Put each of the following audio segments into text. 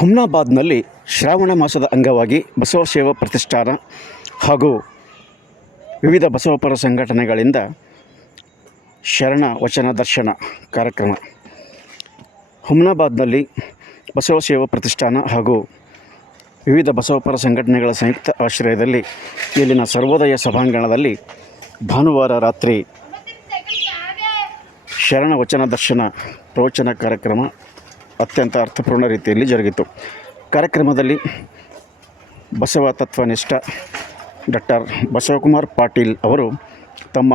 ಹುಮ್ನಾಬಾದ್ನಲ್ಲಿ ಶ್ರಾವಣ ಮಾಸದ ಅಂಗವಾಗಿ ಬಸವ ಸೇವಾ ಪ್ರತಿಷ್ಠಾನ ಹಾಗೂ ವಿವಿಧ ಬಸವಪರ ಸಂಘಟನೆಗಳಿಂದ ಶರಣ ವಚನ ದರ್ಶನ ಕಾರ್ಯಕ್ರಮ. ಹುಮ್ನಾಬಾದ್ನಲ್ಲಿ ಬಸವ ಸೇವಾ ಪ್ರತಿಷ್ಠಾನ ಹಾಗೂ ವಿವಿಧ ಬಸವಪರ ಸಂಘಟನೆಗಳ ಸಂಯುಕ್ತ ಆಶ್ರಯದಲ್ಲಿ ಇಲ್ಲಿನ ಸರ್ವೋದಯ ಸಭಾಂಗಣದಲ್ಲಿ ಭಾನುವಾರ ರಾತ್ರಿ ಶರಣ ವಚನ ದರ್ಶನ ಪ್ರವಚನ ಕಾರ್ಯಕ್ರಮ ಅತ್ಯಂತ ಅರ್ಥಪೂರ್ಣ ರೀತಿಯಲ್ಲಿ ಜರುಗಿತು. ಕಾರ್ಯಕ್ರಮದಲ್ಲಿ ಬಸವ ತತ್ವನಿಷ್ಠ ಡಾಕ್ಟರ್ ಬಸವಕುಮಾರ್ ಪಾಟೀಲ್ ಅವರು ತಮ್ಮ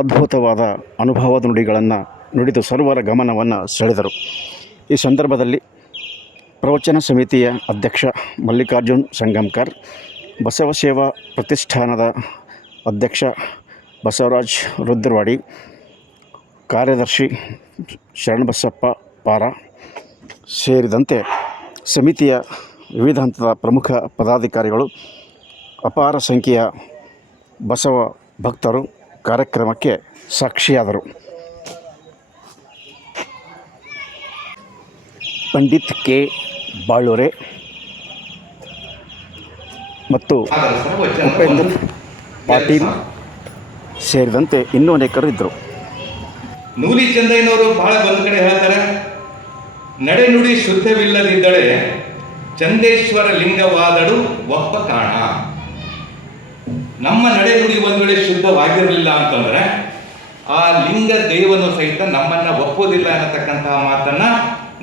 ಅದ್ಭುತವಾದ ಅನುಭವದ ನುಡಿಗಳನ್ನು ನುಡಿದು ಸರ್ವರ ಗಮನವನ್ನು ಸೆಳೆದರು. ಈ ಸಂದರ್ಭದಲ್ಲಿ ಪ್ರವಚನ ಸಮಿತಿಯ ಅಧ್ಯಕ್ಷ ಮಲ್ಲಿಕಾರ್ಜುನ್ ಸಂಗಮ್ಕರ್, ಬಸವ ಸೇವಾ ಪ್ರತಿಷ್ಠಾನದ ಅಧ್ಯಕ್ಷ ಬಸವರಾಜ್ ರುದ್ರವಾಡಿ, ಕಾರ್ಯದರ್ಶಿ ಶರಣಬಸಪ್ಪ ಪಾರ ಸೇರಿದಂತೆ ಸಮಿತಿಯ ವಿವಿಧ ಹಂತದ ಪ್ರಮುಖ ಪದಾಧಿಕಾರಿಗಳು, ಅಪಾರ ಸಂಖ್ಯೆಯ ಬಸವ ಭಕ್ತರು ಕಾರ್ಯಕ್ರಮಕ್ಕೆ ಸಾಕ್ಷಿಯಾದರು. ಪಂಡಿತ್ ಕೆ ಬಾಳೂರೆ ಮತ್ತು ಉಪೇಂದ್ರ ಪಾಟೀಲ್ ಸೇರಿದಂತೆ ಇನ್ನೂ ಅನೇಕರು ಇದ್ದರು. ನೂಲಿ ಚಂದಯ್ಯನವರು ಬಹಳ ಒಂದು ಕಡೆ ಹೇಳ್ತಾರೆ, ನಡೆನುಡಿ ಶುದ್ಧವಿಲ್ಲದಿದ್ದಳೆ ಚಂದೇಶ್ವರ ಲಿಂಗವಾದಡು ಒಪ್ಪ ಕಾಣ. ನಮ್ಮ ನಡೆನುಡಿ ಒಂದು ವೇಳೆ ಶುದ್ಧವಾಗಿರಲಿಲ್ಲ ಅಂತಂದ್ರೆ ಆ ಲಿಂಗ ದೇವನು ಸಹಿತ ನಮ್ಮನ್ನ ಒಪ್ಪೋದಿಲ್ಲ ಅನ್ನತಕ್ಕಂತಹ ಮಾತನ್ನ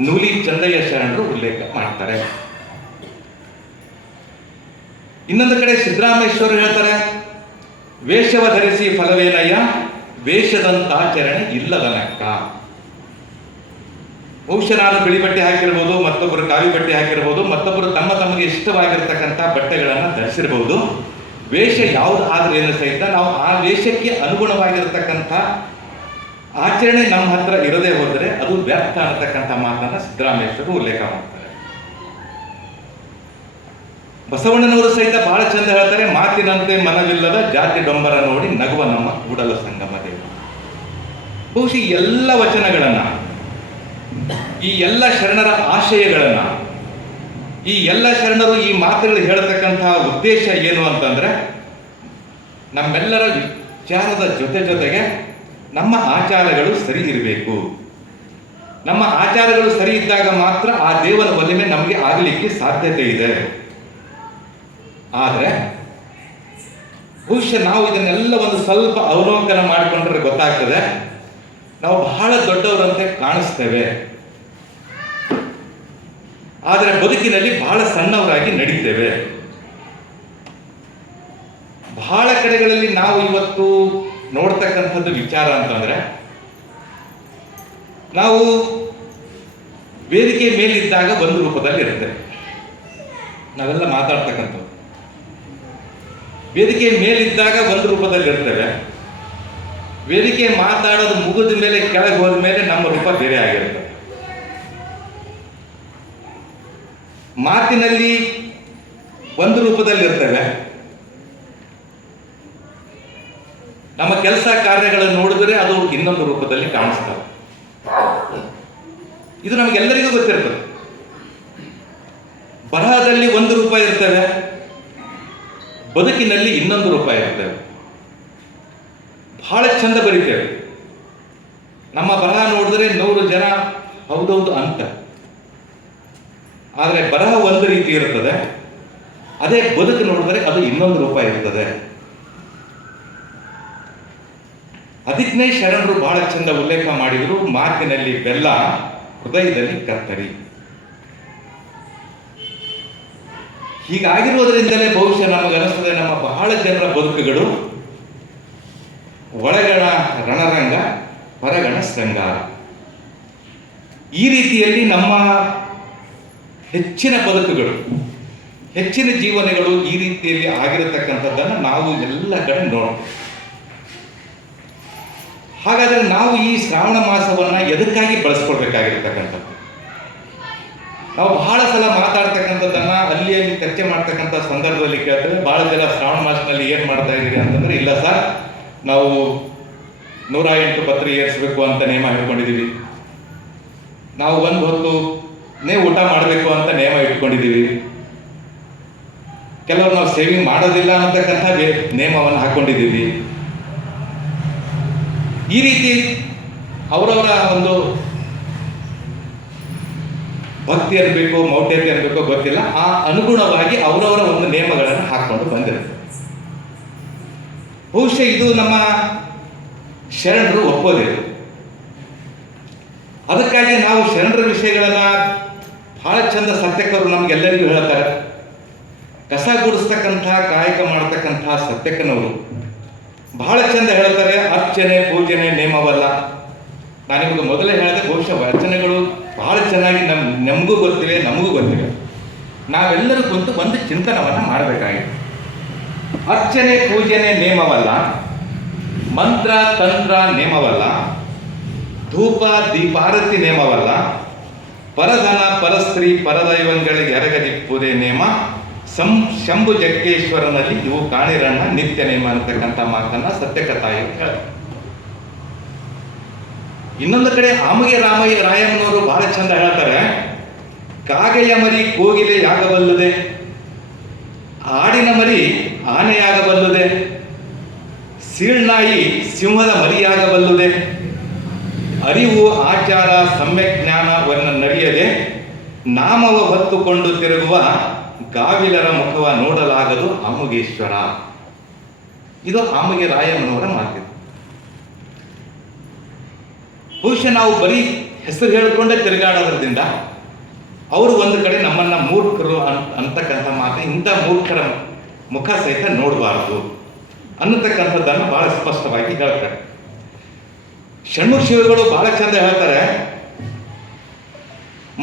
ನೂಲಿ ಚಂದಯ್ಯ ಶರಣರು ಉಲ್ಲೇಖ ಮಾಡ್ತಾರೆ. ಇನ್ನೊಂದು ಕಡೆ ಸಿದ್ದರಾಮೇಶ್ವರ ಹೇಳ್ತಾರೆ, ವೇಷವ ಧರಿಸಿ ಫಲವೇನಯ್ಯ ವೇಷದಂತಾಚರಣೆ ಇಲ್ಲದನಕ್ಕ. ಬಹುಶಃ ನಾನು ಬಿಳಿ ಬಟ್ಟೆ ಹಾಕಿರ್ಬೋದು, ಮತ್ತೊಬ್ಬರು ಕಾವಿ ಬಟ್ಟೆ ಹಾಕಿರ್ಬೋದು, ಮತ್ತೊಬ್ಬರು ತಮಗೆ ಇಷ್ಟವಾಗಿರ್ತಕ್ಕಂಥ ಬಟ್ಟೆಗಳನ್ನು ಧರಿಸಿರ್ಬೋದು. ವೇಷ ಯಾವುದು ಆದ್ರೆ ಏನು ಸಹಿತ ನಾವು ಆ ವೇಷಕ್ಕೆ ಅನುಗುಣವಾಗಿರ್ತಕ್ಕಂಥ ಆಚರಣೆ ನಮ್ಮ ಹತ್ರ ಇರದೇ ಹೋದರೆ ಅದು ವ್ಯರ್ಥ ಅನ್ನತಕ್ಕಂಥ ಮಾತನ್ನ ಸಿದ್ದರಾಮೇಶ್ವರರು ಉಲ್ಲೇಖ ಮಾಡ್ತಾರೆ. ಬಸವಣ್ಣನವರು ಸಹಿತ ಬಹಳ ಚಂದ ಹೇಳ್ತಾರೆ, ಮಾತಿನಂತೆ ಮನವಿಲ್ಲದ ಜಾತಿ ಡೊಂಬರ ನೋಡಿ ನಗುವ ನಮ್ಮ ಕೂಡಲ ಸಂಗಮ ದೇವ. ಬಹುಶಃ ಎಲ್ಲ ವಚನಗಳನ್ನ, ಈ ಎಲ್ಲ ಶರಣರ ಆಶಯಗಳನ್ನ, ಈ ಎಲ್ಲ ಶರಣರು ಈ ಮಾತುಗಳು ಹೇಳ್ತಕ್ಕಂತಹ ಉದ್ದೇಶ ಏನು ಅಂತಂದ್ರೆ, ನಮ್ಮೆಲ್ಲರ ವಿಚಾರದ ಜೊತೆಗೆ ನಮ್ಮ ಆಚಾರಗಳು ಸರಿ ಇರಬೇಕು. ನಮ್ಮ ಆಚಾರಗಳು ಸರಿ ಇದ್ದಾಗ ಮಾತ್ರ ಆ ದೇವನ ಒಲಿಮೆ ನಮಗೆ ಆಗಲಿಕ್ಕೆ ಸಾಧ್ಯತೆ ಇದೆ. ಆದ್ರೆ ಬಹುಶಃ ನಾವು ಇದನ್ನೆಲ್ಲ ಒಂದು ಸ್ವಲ್ಪ ಅವಲೋಕನ ಮಾಡಿಕೊಂಡ್ರೆ ಗೊತ್ತಾಗ್ತದೆ, ನಾವು ಬಹಳ ದೊಡ್ಡವರಂತೆ ಕಾಣಿಸ್ತೇವೆ, ಆದರೆ ಬದುಕಿನಲ್ಲಿ ಬಹಳ ಸಣ್ಣವರಾಗಿ ನಡೀತೇವೆ. ಬಹಳ ಕಡೆಗಳಲ್ಲಿ ನಾವು ಇವತ್ತು ನೋಡ್ತಕ್ಕಂಥದ್ದು ವಿಚಾರ ಅಂತಂದ್ರೆ, ನಾವು ವೇದಿಕೆ ಮೇಲಿದ್ದಾಗ ಒಂದು ರೂಪದಲ್ಲಿ ಇರ್ತೇವೆ. ನಾವೆಲ್ಲ ಮಾತಾಡ್ತಕ್ಕಂಥದ್ದು ವೇದಿಕೆ ಮೇಲಿದ್ದಾಗ ಒಂದು ರೂಪದಲ್ಲಿ ಇರ್ತೇವೆ. ವೇದಿಕೆ ಮಾತಾಡೋದು ಮುಗಿದ ಮೇಲೆ ಕೆಳಗೆ ಹೋದ ಮೇಲೆ ನಮ್ಮ ರೂಪ ಬೇರೆ ಆಗಿರ್ತದೆ. ಮಾತಿನಲ್ಲಿ ಒಂದು ರೂಪದಲ್ಲಿ ಇರ್ತೇವೆ, ನಮ್ಮ ಕೆಲಸ ಕಾರ್ಯಗಳನ್ನು ನೋಡಿದ್ರೆ ಅದು ಇನ್ನೊಂದು ರೂಪದಲ್ಲಿ ಕಾಣಿಸ್ತವೆ. ಇದು ನಮಗೆಲ್ಲರಿಗೂ ಗೊತ್ತಿರ್ತದೆ. ಬರಹದಲ್ಲಿ ಒಂದು ರೂಪ ಇರ್ತವೆ, ಬದುಕಿನಲ್ಲಿ ಇನ್ನೊಂದು ರೂಪ ಇರ್ತವೆ. ಬಹಳ ಚಂದ ಬರೀತೇವೆ. ನಮ್ಮ ಬರಹ ನೋಡಿದ್ರೆ 100 ಜನ ಹೌದೌದು ಅಂತ, ಆದರೆ ಬರಹ ಒಂದು ರೀತಿ ಇರ್ತದೆ, ಅದೇ ಬದುಕು ನೋಡಿದ್ರೆ ಅದು ಇನ್ನೊಂದು ರೂಪ ಇರ್ತದೆ. ಅದಕ್ಕೆ ಶರಣರು ಬಹಳ ಚಂದ ಉಲ್ಲೇಖ ಮಾಡಿದ್ರು, ಮಾತಿನಲ್ಲಿ ಬೆಲ್ಲ ಹೃದಯದಲ್ಲಿ ಕತ್ತರಿ. ಹೀಗಾಗಿರುವುದರಿಂದಲೇ ಬಹುಶಃ ನಮಗನಿಸ್ತದೆ, ನಮ್ಮ ಬಹಳ ಜನರ ಬದುಕುಗಳು ಒಳಗಣ ರಣರಂಗ, ಹೊರಗಣ ಶೃಂಗಾರ. ಈ ರೀತಿಯಲ್ಲಿ ನಮ್ಮ ಹೆಚ್ಚಿನ ಬದುಕುಗಳು, ಹೆಚ್ಚಿನ ಜೀವನಗಳು ಈ ರೀತಿಯಲ್ಲಿ ಆಗಿರತಕ್ಕಂಥದ್ದನ್ನು ನಾವು ಎಲ್ಲ ಕಡೆ ನೋಡ್ತೀವಿ. ಹಾಗಾದ್ರೆ ನಾವು ಈ ಶ್ರಾವಣ ಮಾಸವನ್ನ ಎದಕ್ಕಾಗಿ ಬಳಸ್ಕೊಳ್ಬೇಕಾಗಿರ್ತಕ್ಕಂಥದ್ದು? ನಾವು ಬಹಳ ಸಲ ಮಾತಾಡ್ತಕ್ಕಂಥದ್ದನ್ನ ಅಲ್ಲಿ ಚರ್ಚೆ ಮಾಡ್ತಕ್ಕಂಥ ಸಂದರ್ಭದಲ್ಲಿ ಕೇಳ್ತೇವೆ, ಬಹಳ ಜನ ಶ್ರಾವಣ ಮಾಸದಲ್ಲಿ ಏನ್ ಮಾಡ್ತಾ ಇದ್ದೀರಿ ಅಂತಂದ್ರೆ, ಇಲ್ಲ ಸರ್, ನಾವು 108 ಪತ್ರಿ ಏರಿಸಬೇಕು ಅಂತ ನೇಮ ಹಿಡ್ಕೊಂಡಿದ್ದೀವಿ, ನಾವು ಒಂದು ಹೊತ್ತು ಊಟ ಮಾಡಬೇಕು ಅಂತ ನೇಮ ಇಟ್ಕೊಂಡಿದ್ದೀವಿ. ಕೆಲವರು ನಾವು ಸೇವಿಂಗ್ ಮಾಡೋದಿಲ್ಲ ಅನ್ನತಕ್ಕಂಥ ನೇಮವನ್ನು ಹಾಕೊಂಡಿದ್ದೀವಿ. ಈ ರೀತಿ ಅವರವರ ಒಂದು ಭಕ್ತಿ ಅನ್ಬೇಕು, ಮೌಢ್ಯತೆ ಅನ್ಬೇಕು ಗೊತ್ತಿಲ್ಲ, ಆ ಅನುಗುಣವಾಗಿ ಅವರವರ ಒಂದು ನೇಮಗಳನ್ನು ಹಾಕೊಂಡು ಬಂದಿರುತ್ತೆ. ಬಹುಶಃ ಇದು ನಮ್ಮ ಶರಣರು ಒಪ್ಪೋದಿಲ್ಲ. ಅದಕ್ಕಾಗಿ ನಾವು ಶರಣರ ವಿಷಯಗಳನ್ನ ಬಹಳ ಚಂದ ಸತ್ಯಕರು ನಮ್ಗೆಲ್ಲರಿಗೂ ಹೇಳ್ತಾರೆ. ಕಸ ಗುಡಿಸ್ತಕ್ಕಂಥ ಕಾಯಕ ಮಾಡತಕ್ಕಂಥ ಸತ್ಯಕ್ಕನವರು ಬಹಳ ಚಂದ ಹೇಳ್ತಾರೆ, ಅರ್ಚನೆ ಪೂಜನೆ ನೇಮವಲ್ಲ. ನಾನು ನಿಮಗೆ ಮೊದಲೇ ಹೇಳಿದೆ, ಬಹುಶಃ ವಚನಗಳು ಬಹಳ ಚೆನ್ನಾಗಿ ನಮಗೂ ಗೊತ್ತಿವೆ, ನಮಗೂ ಗೊತ್ತಿವೆ. ನಾವೆಲ್ಲರೂ ಕುಂತು ಒಂದು ಚಿಂತನವನ್ನು ಮಾಡಬೇಕಾಗಿದೆ. ಅರ್ಚನೆ ಪೂಜನೆ ನೇಮವಲ್ಲ, ಮಂತ್ರ ತಂತ್ರ ನೇಮವಲ್ಲ, ಧೂಪ ದೀಪಾರತಿ ನೇಮವಲ್ಲ, ಪರಧನ ಪರಸ್ತ್ರೀ ಪರದೈವಂಗಳಿಗೆ ಎರಗದಿಪ್ಪುದೇ ನೇಮ, ಶಂಭು ಜಗ್ಗೇಶ್ವರನಲ್ಲಿ ಇವು ಕಾಣಿರಣ್ಣ ನಿತ್ಯ ನೇಮ ಅಂತಕ್ಕಂಥ ಮಾತನ್ನ ಸತ್ಯಕಥಾಯಿ ಹೇಳ್ತಾರೆ. ಇನ್ನೊಂದು ಕಡೆ ಆಮಗೆ ರಾಯಮ್ಮನವರು ಬಹಳ ಚಂದ ಹೇಳ್ತಾರೆ, ಕಾಗೆಯ ಮರಿ ಕೋಗಿಲೆ ಯಾಗಬಲ್ಲದೆ, ಆಡಿನ ಮರಿ ಆನೆಯಾಗಬಲ್ಲದೆ, ಸೀಳ್ನಾಯಿ ಸಿಂಹದ ಮರಿಯಾಗಬಲ್ಲದೆ, ಅರಿವು ಆಚಾರ ಸಮ್ಯಕ್ ಜ್ಞಾನವನ್ನು ನರಿಯದೆ ನಾಮವ ಹೊತ್ತುಕೊಂಡು ತಿರುಗುವ ಗಾವಿಲರ ಮುಖವ ನೋಡಲಾಗದು ಆಮುಗೇಶ್ವರ. ಇದು ಆಮಗೆ ರಾಯಮ್ಮನವರ ಮಾತಿದೆ. ಬಹುಶಃ ನಾವು ಬರೀ ಹೆಸರು ಹೇಳಿಕೊಂಡೇ ತಿರುಗಾಡೋದ್ರಿಂದ ಅವರು ಒಂದು ಕಡೆ ನಮ್ಮನ್ನ ಮೂರ್ಖರು ಅಂತಕ್ಕಂಥ ಮಾತು, ಇಂಥ ಮೂರ್ಖರ ಮುಖ ಸಹಿತ ನೋಡಬಾರದು ಅನ್ನತಕ್ಕಂಥದ್ದನ್ನು ಬಹಳ ಸ್ಪಷ್ಟವಾಗಿ ಹೇಳ್ತಾರೆ. ಷಣ್ಮುಖ ಶಿವಗಳು ಬಹಳ ಚಂದ ಹೇಳ್ತಾರೆ,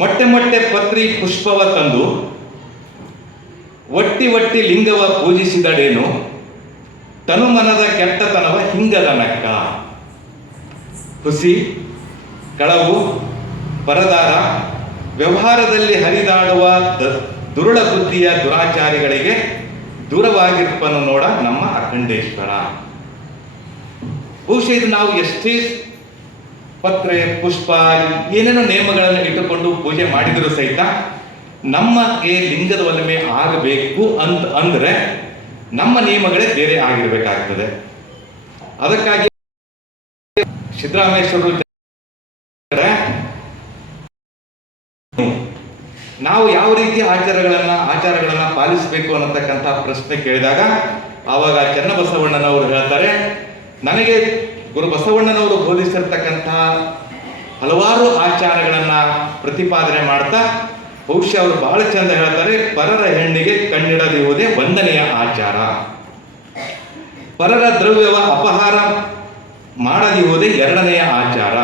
ಮೊಟ್ಟೆ ಮೊಟ್ಟೆ ಪತ್ರಿ ಪುಷ್ಪವ ತಂದು ಒಟ್ಟಿ ಒಟ್ಟಿ ಲಿಂಗವ ಪೂಜಿಸಿದಡೇನು, ತನುಮನದ ಕೆಟ್ಟತನವ ಹಿಂಗದ ನಕ್ಕ. ಹುಸಿ ಕಳವು ಪರದಾರ ವ್ಯವಹಾರದಲ್ಲಿ ಹರಿದಾಡುವ ದುರುಳ ಬುದ್ಧಿಯ ದುರಾಚಾರಿಗಳಿಗೆ ದೂರವಾಗಿರ್ಪನು ನೋಡ ನಮ್ಮ ಅಖಂಡೇಶ್ವರ. ಬಹುಶಃ ಇದು ನಾವು ಎಷ್ಟೇ ಪತ್ರೆ ಪುಷ್ಪ ಏನೇನೋ ನೇಮಗಳನ್ನು ಇಟ್ಟುಕೊಂಡು ಪೂಜೆ ಮಾಡಿದರೂ ಸಹಿತ ನಮಗೆ ಲಿಂಗದ ಒಲಮೆ ಆಗಬೇಕು ಅಂದ್ರೆ ನಮ್ಮ ನಿಯಮಗಳೇ ಬೇರೆ ಆಗಿರ್ಬೇಕಾಗ್ತದೆ. ಅದಕ್ಕಾಗಿ ಸಿದ್ದರಾಮೇಶ್ವರರು ನಾವು ಯಾವ ರೀತಿಯ ಆಚಾರಗಳನ್ನ ಪಾಲಿಸಬೇಕು ಅನ್ನತಕ್ಕಂಥ ಪ್ರಶ್ನೆ ಕೇಳಿದಾಗ ಆವಾಗ ಚನ್ನಬಸವಣ್ಣನವರು ಹೇಳ್ತಾರೆ, ನನಗೆ ಗುರು ಬಸವಣ್ಣನವರು ಬೋಧಿಸಿರ್ತಕ್ಕಂಥ ಹಲವಾರು ಆಚಾರಗಳನ್ನ ಪ್ರತಿಪಾದನೆ ಮಾಡ್ತಾ ಬಹುಶಃ ಅವರು ಬಹಳ ಚಂದ ಹೇಳ್ತಾರೆ, ಪರರ ಹೆಣ್ಣಿಗೆ ಕಣ್ಣಿಡದಿರುವುದೇ ಒಂದನೆಯ ಆಚಾರ, ಪರರ ದ್ರವ್ಯವ ಅಪಹಾರ ಮಾಡದಿರುವುದೇ ಎರಡನೆಯ ಆಚಾರ,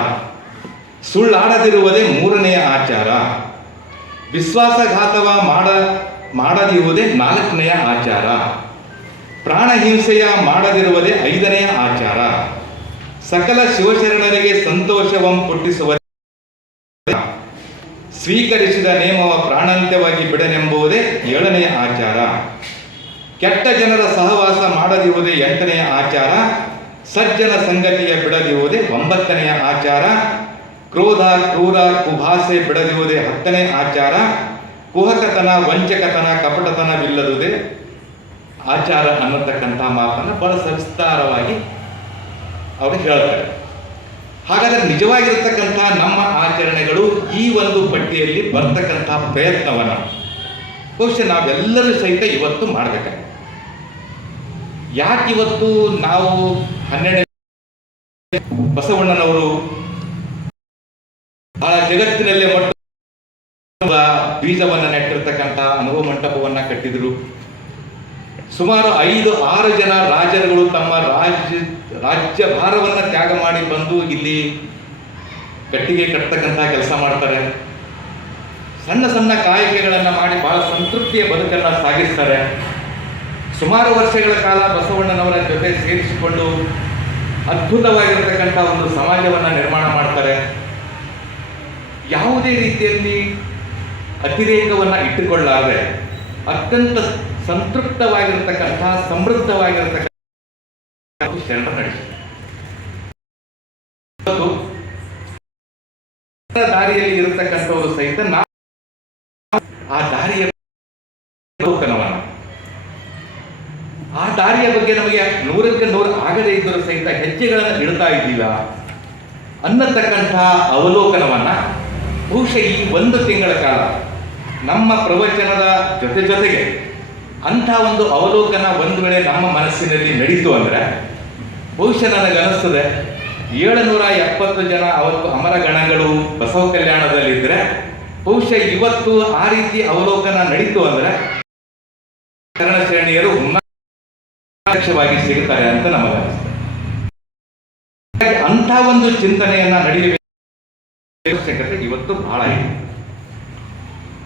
ಸುಳ್ಳಾಡದಿರುವುದೇ ಮೂರನೆಯ ಆಚಾರ, ವಿಶ್ವಾಸಘಾತವ ಮಾಡದಿರುವುದೇ ನಾಲ್ಕನೆಯ ಆಚಾರ, ಪ್ರಾಣ ಹಿಂಸೆಯ ಮಾಡದಿರುವುದೇ ಐದನೆಯ ಆಚಾರ, ಸಕಲ ಶಿವಶರಣರಿಗೆ ಸಂತೋಷವಂ ಪುಟ್ಟಿಸುವ ಸ್ವೀಕರಿಸಿದ ನೇಮವ ಪ್ರಾಣಾಂತ್ಯವಾಗಿ ಬಿಡನೆಂಬುವುದೇ ಏಳನೆಯ ಆಚಾರ, ಕೆಟ್ಟ ಜನರ ಸಹವಾಸ ಮಾಡದಿರುವುದೇ ಎಂಟನೆಯ ಆಚಾರ, ಸಜ್ಜನ ಸಂಗತಿಯ ಬಿಡದಿರುವುದೇ ಒಂಬತ್ತನೆಯ ಆಚಾರ, ಕ್ರೋಧ ಕ್ರೂರ ಕುಭಾಸೆ ಬಿಡದಿರುವುದೇ ಹತ್ತನೇ ಆಚಾರ, ಕುಹಕತನ ವಂಚಕತನ ಕಪಟತನವಿಲ್ಲದುದೇ ಆಚಾರ ಅನ್ನತಕ್ಕಂಥ ಮಾತನ್ನು ಬಹಳ ಸವಿಸ್ತಾರವಾಗಿ ಅವರು ಹೇಳ್ತಾರೆ. ಹಾಗಾದರೆ ನಿಜವಾಗಿರತಕ್ಕಂಥ ನಮ್ಮ ಆಚರಣೆಗಳು ಈ ಒಂದು ಪಟ್ಟಿಯಲ್ಲಿ ಬರ್ತಕ್ಕಂಥ ಪ್ರಯತ್ನವನ್ನು ಬಹುಶಃ ನಾವೆಲ್ಲರೂ ಸಹಿತ ಇವತ್ತು ಮಾಡಬೇಕಾಗಿದೆ. ಯಾಕೆ ಇವತ್ತು ನಾವು 12 ಬಸವಣ್ಣನವರು ಬಹಳ ಜಗತ್ತಿನಲ್ಲೇ ಬೀಜವನ್ನು ನೆಟ್ಟಿರ್ತಕ್ಕಂಥ ಅನುಭವ ಮಂಟಪವನ್ನ ಕಟ್ಟಿದ್ರು. ಸುಮಾರು 5-6 ಜನ ರಾಜರುಗಳು ತಮ್ಮ ರಾಜ್ಯ ಭಾರವನ್ನ ತ್ಯಾಗ ಮಾಡಿ ಬಂದು ಇಲ್ಲಿ ಕಟ್ಟಿಗೆ ಕಟ್ಟತಕ್ಕಂಥ ಕೆಲಸ ಮಾಡ್ತಾರೆ. ಸಣ್ಣ ಸಣ್ಣ ಕಾಯಿಕೆಗಳನ್ನು ಮಾಡಿ ಬಹಳ ಸಂತೃಪ್ತಿಯ ಬದುಕನ್ನು ಸಾಗಿಸ್ತಾರೆ. ಸುಮಾರು ವರ್ಷಗಳ ಕಾಲ ಬಸವಣ್ಣನವರ ಜೊತೆ ಸೇರಿಸಿಕೊಂಡು ಅದ್ಭುತವಾಗಿರತಕ್ಕಂಥ ಒಂದು ಸಮಾಜವನ್ನು ನಿರ್ಮಾಣ ಮಾಡ್ತಾರೆ. ಯಾವುದೇ ರೀತಿಯಲ್ಲಿ ಅತಿರೇಕವನ್ನು ಇಟ್ಟುಕೊಳ್ಳಾರೆ ಅತ್ಯಂತ ಸಂತೃಪ್ತವಾಗಿರತಕ್ಕಂಥ ಸಮೃದ್ಧವಾಗಿರತಕ್ಕಂಥ ಶರಣ ನಡೆಸಿದ್ದಾರೆ. ದಾರಿಯಲ್ಲಿ ಇರತಕ್ಕಂಥವರು ಸಹಿತ ದಾರಿಯ ಬಗ್ಗೆ ನಮಗೆ 100% ಆಗದೇ ಇದ್ದರೂ ಸಹಿತ ಹೆಜ್ಜೆಗಳನ್ನು ಇಡ್ತಾ ಇದ್ದೀವ ಅನ್ನತಕ್ಕಂಥ ಅವಲೋಕನವನ್ನ ಬಹುಶಃ ಈ 1 ತಿಂಗಳ ಕಾಲ ನಮ್ಮ ಪ್ರವಚನದ ಜೊತೆಗೆ ಅಂಥ ಒಂದು ಅವಲೋಕನ ಒಂದು ವೇಳೆ ನಮ್ಮ ಮನಸ್ಸಿನಲ್ಲಿ ನಡೀತು ಅಂದರೆ ಬಹುಶಃ ನನಗನ್ನಿಸ್ತದೆ 770 ಜನ ಅವತ್ತು ಅಮರ ಗಣಗಳು ಬಸವ ಕಲ್ಯಾಣದಲ್ಲಿದ್ದರೆ ಬಹುಶಃ ಇವತ್ತು ಆ ರೀತಿ ಅವಲೋಕನ ನಡೀತು ಅಂದರೆ ಶರಣ ಶರಣಿಯರು ಉನ್ನತವಾಗಿ ಸಿಗುತ್ತಾರೆ ಅಂತ ನಮಗನ್ನಿಸ್ತದೆ. ಅಂಥ ಒಂದು ಚಿಂತನೆಯನ್ನ ನಡೆಯಬೇಕು ಅವಶ್ಯಕತೆ ಇವತ್ತು ಬಹಳ ಇದೆ.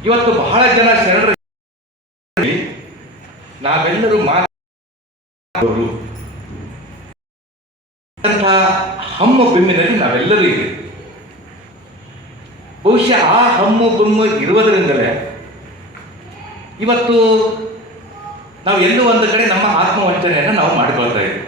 ಇವತ್ತು ಬಹಳ ಜನ ಶರಣರು ನಾವೆಲ್ಲರೂ ಮಾತವರು ಹಮ್ಮು ಬಿಮ್ಮಿನಲ್ಲಿ ನಾವೆಲ್ಲರೂ ಇದ್ದೀವಿ. ಬಹುಶಃ ಆ ಹಮ್ಮು ಬಿಮ್ಮು ಇರುವುದರಿಂದಲೇ ಇವತ್ತು ನಾವು ಎಲ್ಲೂ ಒಂದು ಕಡೆ ನಮ್ಮ ಆತ್ಮವಂಚನೆಯನ್ನು ನಾವು ಮಾಡಿಕೊಳ್ತಾ ಇದ್ದೀವಿ.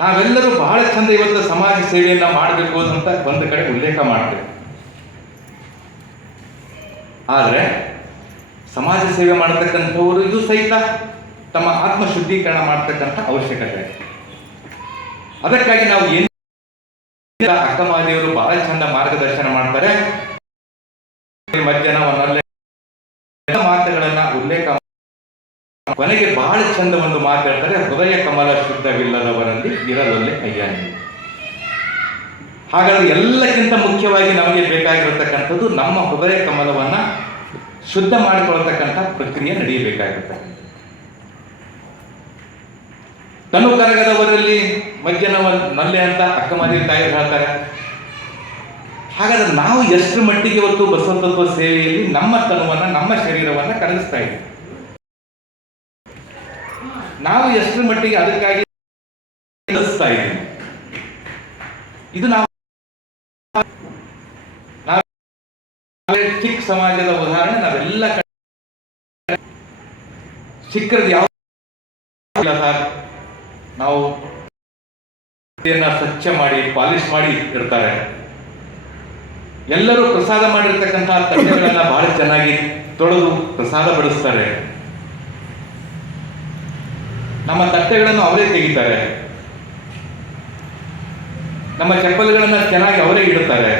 ನಾವೆಲ್ಲರೂ ಬಹಳ ಚಂದ ಇವತ್ತು ಸಮಾಜ ಸೇವೆಯನ್ನ ಮಾಡಬೇಕು ಅಂತ ಒಂದು ಕಡೆ ಉಲ್ಲೇಖ ಮಾಡ್ತೇವೆ. ಆದರೆ ಸಮಾಜ ಸೇವೆ ಮಾಡತಕ್ಕಂಥವರು ಇದು ಸಹಿತ ತಮ್ಮ ಆತ್ಮ ಶುದ್ಧೀಕರಣ ಮಾಡತಕ್ಕಂಥ ಅವಶ್ಯಕತೆ ಇದೆ. ಅದಕ್ಕಾಗಿ ನಾವು ಏನು ಅಕ್ಕಮಹಾದೇವರು ಬಹಳ ಚಂದ ಮಾರ್ಗದರ್ಶನ ಮಾಡ್ತಾರೆ. ಮಧ್ಯಾಹ್ನವನ್ನಲ್ಲೇ ಮಾತುಗಳನ್ನ ಉಲ್ಲೇಖ ಕೊನೆಗೆ ಬಹಳ ಚಂದ ಒಂದು ಮಾತು ಹೇಳ್ತಾರೆ, ಹೃದಯ ಕಮಲ ಶುದ್ಧವಿಲ್ಲದವರಲ್ಲಿ ಇರಲೊಲ್ಲೆ ಅಯ್ಯ. ಹಾಗಾದ್ರೆ ಎಲ್ಲಕ್ಕಿಂತ ಮುಖ್ಯವಾಗಿ ನಮಗೆ ಬೇಕಾಗಿರತಕ್ಕಂಥದ್ದು ನಮ್ಮ ಹೃದಯ ಕಮಲವನ್ನ ಶುದ್ಧ ಮಾಡಿಕೊಳ್ಳತಕ್ಕಂಥ ಪ್ರಕ್ರಿಯೆ ನಡೆಯಬೇಕಾಗುತ್ತೆ. ತನು ಕರಗದವರಲ್ಲಿ ಮಜ್ಜನವನ್ನಲ್ಲೆ ಅಂತ ಅಕ್ಕಮಹಾದೇವಿ ತಾಯಿಯರು ಹೇಳ್ತಾರೆ. ಹಾಗಾದ್ರೆ ನಾವು ಎಷ್ಟು ಮಟ್ಟಿಗೆ ಇವತ್ತು ಬಸವತತ್ವ ಸೇವೆಯಲ್ಲಿ ನಮ್ಮ ತನುವನ್ನ ನಮ್ಮ ಶರೀರವನ್ನ ಕರಗಿಸ್ತಾ ಇದ್ದೀವಿ, ನಾವು ಎಷ್ಟು ಮಟ್ಟಿಗೆ ಅದಕ್ಕಾಗಿ ನಡೆಸ್ತಾ ಇದ್ದೀವಿ. ಇದು ನಾವು ಚಿಕ್ಕ ಸಮಾಜದ ಉದಾಹರಣೆ ನಾವೆಲ್ಲ ಚಿಕ್ಕರದ್ದು ಯಾವ ನಾವು ಸ್ವಚ್ಛ ಮಾಡಿ ಪಾಲಿಶ್ ಮಾಡಿ ಇರ್ತಾರೆ. ಎಲ್ಲರೂ ಪ್ರಸಾದ ಮಾಡಿರ್ತಕ್ಕಂತಹ ತಟ್ಟೆಗಳನ್ನ ಬಹಳ ಚೆನ್ನಾಗಿ ತೊಳೆದು ಪ್ರಸಾದ ಬಡಿಸ್ತಾರೆ. ನಮ್ಮ ತಟ್ಟೆಗಳನ್ನು ಅವರೇ ತೆಗಿತಾರೆ. ನಮ್ಮ ಚಪ್ಪಲಿಗಳನ್ನ ಚೆನ್ನಾಗಿ ಅವರೇ ಇಡುತ್ತಾರೆ.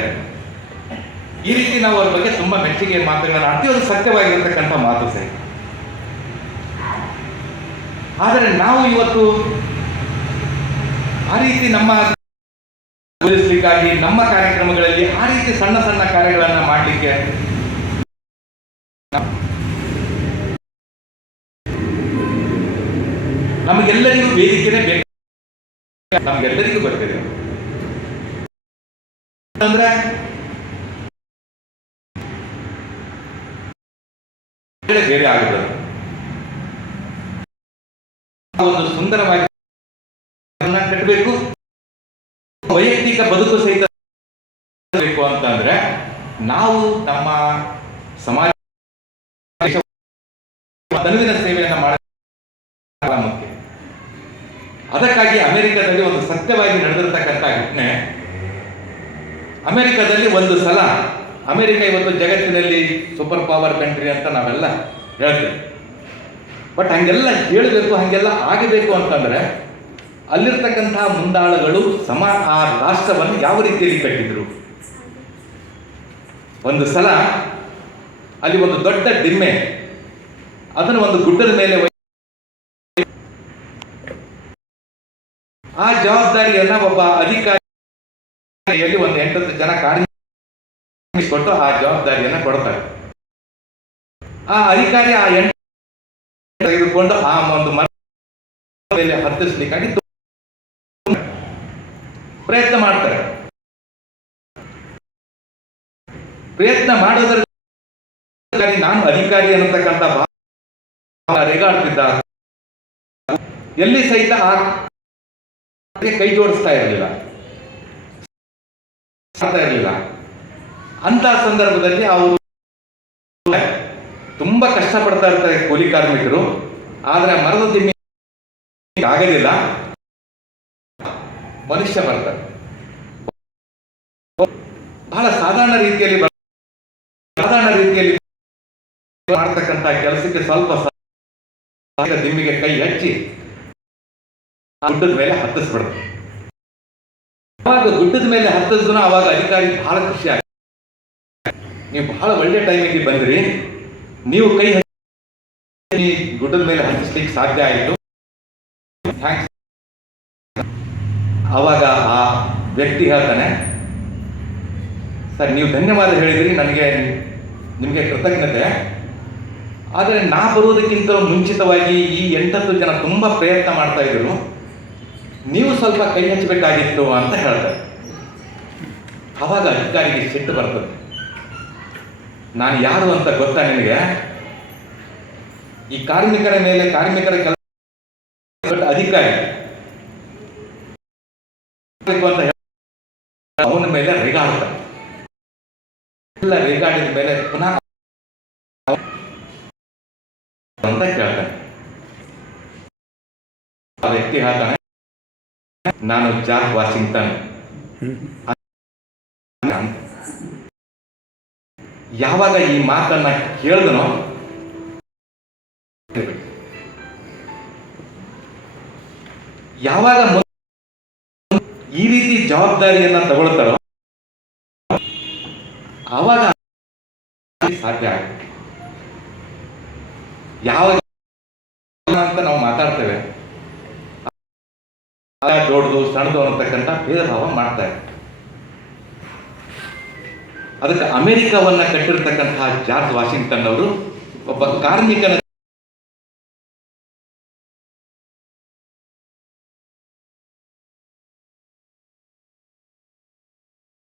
ಈ ರೀತಿ ನಾವು ಅವ್ರ ಬಗ್ಗೆ ತುಂಬಾ ಮೆಚ್ಚುಗೆ ಮಾತುಗಳನ್ನ ಆಡ್ತೀವಿ. ಅದು ಸತ್ಯವಾಗಿರತಕ್ಕಂಥ ಮಾತು ಸರಿ. ಆದರೆ ನಾವು ಇವತ್ತು ಆ ರೀತಿ ನಮ್ಮ ಉಳಿಸ್ಲಿಕ್ಕಾಗಿ ನಮ್ಮ ಕಾರ್ಯಕ್ರಮಗಳಲ್ಲಿ ಆ ರೀತಿ ಸಣ್ಣ ಸಣ್ಣ ಕಾರ್ಯಗಳನ್ನ ಮಾಡಲಿಕ್ಕೆ ನಮಗೆಲ್ಲರಿಗೂ ವೇದಿಕೆನೇ ಬೇಕು. ನಮಗೆಲ್ಲರಿಗೂ ಬರ್ತಿದೆ ಅಂದ್ರೆ ಬೇರೆ ಆಗುತ್ತದೆ. ಒಂದು ಸುಂದರವಾಗಿ ಕಟ್ಟಬೇಕು, ವೈಯಕ್ತಿಕ ಬದುಕು ಸಹಿತ ಬೇಕು ಅಂತಂದ್ರೆ ನಾವು ನಮ್ಮ ಸಮಾಜ ತನುವಿನ ಸೇವೆಯನ್ನು ಮಾಡ ಮುಖ್ಯ. ಅದಕ್ಕಾಗಿ ಅಮೆರಿಕದಲ್ಲಿ ಒಂದು ಸತ್ಯವಾಗಿ ನಡೆದಿರತಕ್ಕಂಥ ಘಟನೆ. ಅಮೆರಿಕದಲ್ಲಿ ಒಂದು ಸಲ, ಅಮೆರಿಕ ಇವತ್ತು ಜಗತ್ತಿನಲ್ಲಿ ಸೂಪರ್ ಪವರ್ ಕಂಟ್ರಿ ಅಂತ ನಾವೆಲ್ಲ ಹೇಳ್ತೇವೆ. ಬಟ್ ಹಂಗೆಲ್ಲ ಹೇಳಬೇಕು, ಹಂಗೆಲ್ಲ ಆಗಬೇಕು ಅಂತಂದ್ರೆ ಅಲ್ಲಿರ್ತಕ್ಕಂತಹ ಮುಂದಾಳುಗಳು ಆ ರಾಷ್ಟ್ರವನ್ನು ಯಾವ ರೀತಿಯಲ್ಲಿ ಕಟ್ಟಿದ್ರು. ಒಂದು ಸಲ ಅಲ್ಲಿ ಒಂದು ದೊಡ್ಡ ದಿಮ್ಮೆ ಅದನ್ನು ಒಂದು ಗುಡ್ಡದ ಮೇಲೆ ಆ ಜವಾಬ್ದಾರಿಯನ್ನ ಒಬ್ಬ ಅಧಿಕಾರಿಯಲ್ಲಿ ಒಂದು 8 ಜನ ಕಾರ್ಮಿಕ ಕೊಟ್ಟು ಆ ಜವಾಬ್ದಾರಿಯನ್ನ ಕೊಡ್ತಾರೆ. ಆ ಅಧಿಕಾರಿ ಆ 8 ತೆಗೆದುಕೊಂಡು ಆ ಒಂದು ಮರದ ಮೇಲೆ ಹತ್ತಿಸ್ಲಿಕ್ಕಾಗಿ ಪ್ರಯತ್ನ ಮಾಡ್ತಾರೆ. ಪ್ರಯತ್ನ ಮಾಡೋದ್ರ ನಾನು ಅಧಿಕಾರಿ ಅನ್ನತಕ್ಕಂಥ ರೇಗಾಡ್ತಿದ್ದ ಎಲ್ಲಿ ಸಹಿತ ಆ ಕೈ ಜೋಡಿಸ್ತಾ ಇರಲಿಲ್ಲ. ಅಂತ ಸಂದರ್ಭದಲ್ಲಿ ಅವರು ತುಂಬಾ ಕಷ್ಟಪಡ್ತಾ ಇರ್ತಾರೆ ಕೂಲಿ ಕಾರ್ಮಿಕರು. ಆದ್ರೆ ಮರದ ದಿಮ್ಮಿ ಆಗಲಿಲ್ಲ. ಮನುಷ್ಯ ಬರ್ತಾರೆ, ಬಹಳ ಸಾಧಾರಣ ರೀತಿಯಲ್ಲಿ ಮಾಡ್ತಕ್ಕಂಥ ಕೆಲಸಕ್ಕೆ ಸ್ವಲ್ಪ ದಿಮ್ಮಿಗೆ ಕೈ ಹಚ್ಚಿ ಗುಡ್ಡದ ಮೇಲೆ ಹತ್ತಿಸ್ಬಿಡ್ತು. ಅವಾಗ ಗುಡ್ಡದ ಮೇಲೆ ಹತ್ತಿಸಿದ್ರು ಅವಾಗ ಅಧಿಕಾರಿ ಬಹಳ ಖುಷಿ ಆಗ, ನೀವು ಬಹಳ ಒಳ್ಳೆ ಟೈಮಿಗೆ ಬಂದ್ರಿ, ನೀವು ಕೈ ಹಚ್ಚಿ ಗುಡ್ಡದ ಮೇಲೆ ಹತ್ತಿಸ್ಲಿಕ್ಕೆ ಸಾಧ್ಯ ಆಯಿತು, ಅವಾಗ ಆ ವ್ಯಕ್ತಿ ಹೇಳ್ತಾನೆ, ಸರ್ ನೀವು ಧನ್ಯವಾದ ಹೇಳಿದ್ರಿ, ನಿಮಗೆ ಕೃತಜ್ಞತೆ. ಆದರೆ ನಾ ಬರುವುದಕ್ಕಿಂತ ಮುಂಚಿತವಾಗಿ ಈ 8 ಜನ ತುಂಬ ಪ್ರಯತ್ನ ಮಾಡ್ತಾ ಇದ್ರು, ನೀವು ಸ್ವಲ್ಪ ಕೈ ಹಚ್ಚಬೇಕಾಗಿತ್ತು ಅಂತ ಹೇಳ್ತಾರೆ. ಅವಾಗ ಅಧಿಕಾರಿಗೆ ಸಿಟ್ಟು ಬರ್ತದೆ. ನಾನು ಯಾರು ಅಂತ ಗೊತ್ತಾ ನಿನಗೆ? ಈ ಕಾರ್ಮಿಕರ ಮೇಲೆ ಕಾರ್ಮಿಕರ ಕೆಲಸ ಅಧಿಕಾರಿ ಅಂತ ಅವನ ಮೇಲೆ ರೇಗಾಡ್ತಾರೆ. ಎಲ್ಲ ರೇಗಾಡಿದ ಮೇಲೆ ಪುನಃ ಅಂತ ಕೇಳ್ತಾನೆ. ಆ ವ್ಯಕ್ತಿ ಹೇಳ್ತಾನೆ, ನಾನು ಜಾರ್ಜ್ ವಾಷಿಂಗ್ಟನ್. ಯಾವಾಗ ಈ ಮಾತನ್ನ ಕೇಳಿದನೋ ಯಾವಾಗ ಈ ರೀತಿ ಜವಾಬ್ದಾರಿಯನ್ನ ತಗೊಳ್ತಾರೋ ಆವಾಗ ಸಾಧ್ಯ ಆಗುತ್ತೆ. ಯಾವಾಗ ಅಂತ ನಾವು ಮಾತಾಡ್ತೇವೆ, ದೊಡ್ಡದು ಸಣ್ಣದು ಅನ್ನತಕ್ಕಂಥ ಭೇದ ಭಾವ ಮಾಡ್ತಾರೆ. ಅದಕ್ಕೆ ಅಮೆರಿಕವನ್ನ ಕಟ್ಟಿರ್ತಕ್ಕಂತಹ ಜಾರ್ಜ್ ವಾಷಿಂಗ್ಟನ್ ಅವರು ಒಬ್ಬ ಕಾರ್ಮಿಕನ